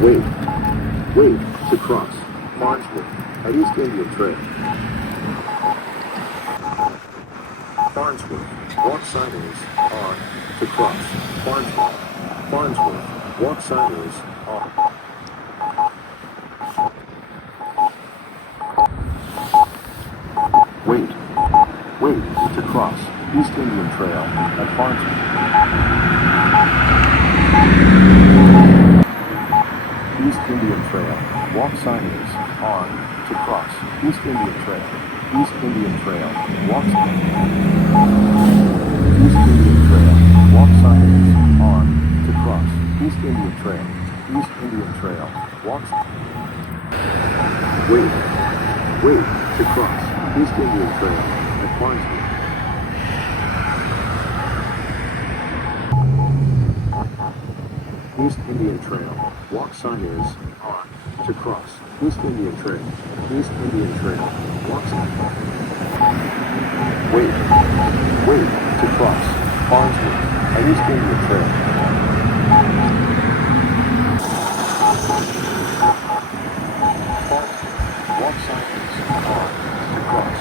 Wait. Wait to cross. Farnsworth at East Indian Trail. Farnsworth. Walk sideways on to cross. Farnsworth. Farnsworth. Walk sideways on. Wait. Wait to cross. East Indian Trail at Farnsworth. East Indian Trail. Walk sideways on to cross. East Indian Trail. East Indian Trail. Walk sideways. East Indian Trail. Walk sideways on to cross. East Indian Trail. East Indian Trail. Walk sideways. Wait. Wait to cross. East Indian Trail at Farnsworth. East Indian Trail. Walk sideways on to cross. East Indian Trail. East Indian Trail. Walk sideways. Wait. Wait to cross. Farnsworth at East Indian Trail. Farnsworth. Walk sideways on to cross.